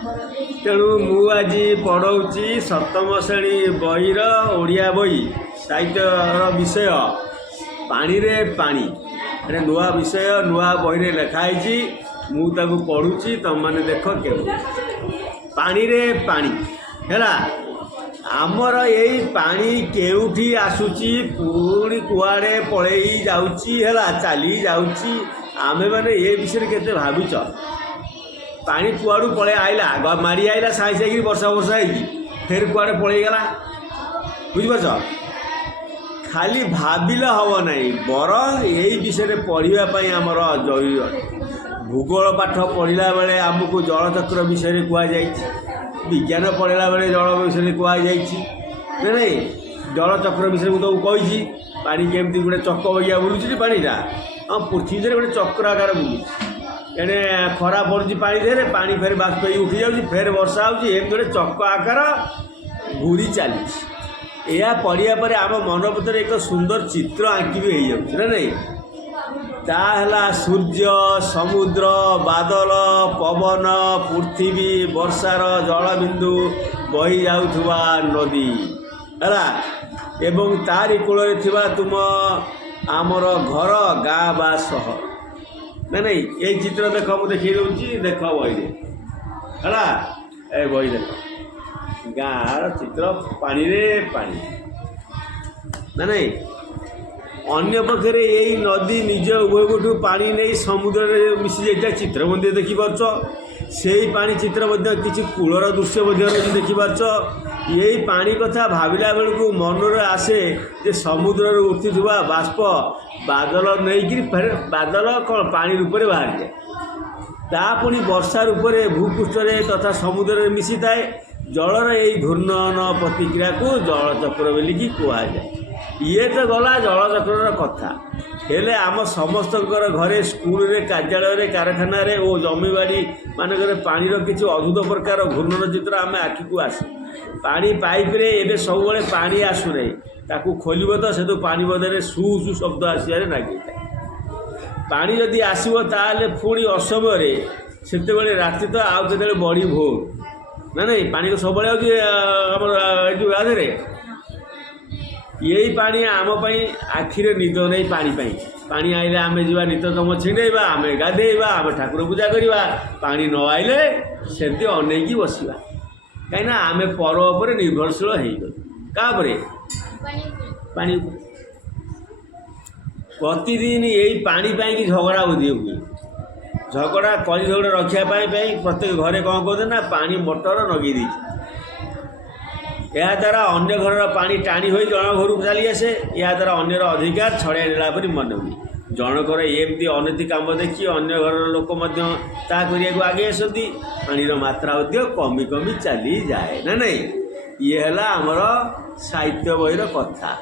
तेणु मु आज पढ़ाऊँगी सप्तम श्रेणी बहीर ओडिया बही साहित्य विषय पानी रे पानी एटा नुआ विषय नुआ बही लिखाई मुझे पढ़ुची तुम मैंने देख के पानी रे पानी है आमर यही पानी केउठी आसूची पुणी कुआड़े पलई जाऊँगी है चली जाऊँगी आमे मैंने ये विषय केते भाविच पानी कुआड़ू पलि आइला माड़ी आइला साई साइक वर्षा वर्षा है फिर कुआड़े पलैगला बुझिपार खाली भाविले हम ना बर यही विषय पढ़ाई आमर जरूरी भूगोल पाठ पढ़ला बेले आमको जलचक्र विषय कहुई विज्ञान पढ़ला बेले जल विषय कहुई नहीं जलचक्र विषय मुझे कही पानी केमती गोटे चक बगिया बुलूँ पानीटा हाँ पृथ्वी गोटे चक्र आकार बुलूँ एने खरा पड़ी पानी देहरे पानी फेर बाष्प उठी जाऊँगी फेर वर्षा होती गोटे चक आकार घूरी चली यह पढ़िया पर आम मन भर एक सुंदर चित्र आंकी भी हो जाऊँ ना नहीं ताहला सूर्य समुद्र बादल पवन पृथ्वी वर्षार जलबिंदु बही जाऊथुवा नदी है एवं तारी कूल तुम आमर घर गाँ बा सहर ना नहीं ये चित्र देख मुझे देखी दूसरी देख बही है ए बही देख गाँव चित्र पानी रे पानी ना नहीं अन्य पक्षे यही नदी निज उभयठू पानी नहीं समुद्र में मिसी जाता चित्र मध्य देखिपार से पानी चित्र किसी कूलर दृश्य देखिपार यही पानी कथा भाविला बेलू मनरे आसे जे समुद्र उठुवा बाष्प बादल नहीं फिर बादल कौन पानी रूप में बाहर जाए तापुणी वर्षा रूप में भूपृष्ठ तथा समुद्र में मिसी थाए जलर यही घूर्णन प्रतिक्रिया को जलचक्र बोलिकी कहुए ये तो गला जलचक्र कथा हेले आम समस्त घरे स्कूल रे कार्यालय कारखाना रे और जमीबाड़ी मानक पानीर किसी अद्भुत प्रकार घूर्णन चित्र आम आखि को आसे पानी पाइप रे एबे सब पानी आसू नहीं ताकू खोलिब तो से पानी बदले सु सु शब्द आसबार लगे पानी जदि आसो ताले पुणी असमय से राति तो आउ के बड़ी भोर ना नहीं पानी को सब आधे यही पानी आमपाई आखिरे निद नहीं पानी पानी आइले आम जा नित कम छिंडेबा आम गाधेबा आम ठाकुर पूजा करवा पानी न आइले सेमती अनेकी बसवा कहीं आम पर उपर निर्भरशील हो गए पानी प्रतिदिन यही पानी पाई झगड़ा बुद्धि हुए झगड़ा कली झगड़ा रखापी प्रत्येक घरे कौन कहते ना पानी मोटर नगे दी या द्वारा अन्य घर पानी टाणी हो जन घर को चली आसे या द्वारा अन्यर अधिकार छड़ाई नेला परी मन हुए जनकर एमती अनैति काम देखी अन्य घर लोक करने को आगे आसती पानीर मात्रा कमी कमी चली जाए ना नहीं ये है आमर साहित्य बहीर कथा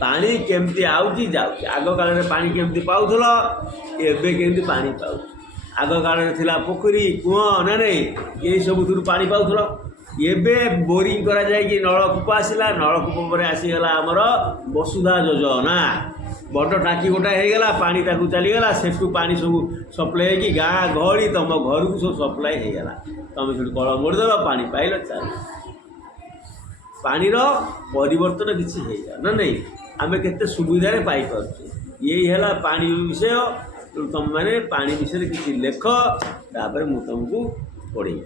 पानी केमती आउची जाउची आग काल में पानी केमती पाउथल एबे केमती पानी पाउ आग काल में थिला पोखरी कूह ना नहीं यही सब पानी पाउथल एबे बोरिंग करा जाए कि नलकूप आसला नलकूप पर आसीगला आमर वसुधा योजना बड़ टाँकी गोटा होगा पानी ताकू चलीगला सेठू पानी सब सप्लाई कि गाँ गहली तुम घर को सब सप्लाई होगा तुम से कल मोड़देव पानी पाइल चल पानीर परिवर्तन किसी होगा ना नहीं आम के सुविधार पाइपर यही है पानी विषय तुम मैंने पानी विषय किसी लेख तापर मुझे तुमको पढ़े।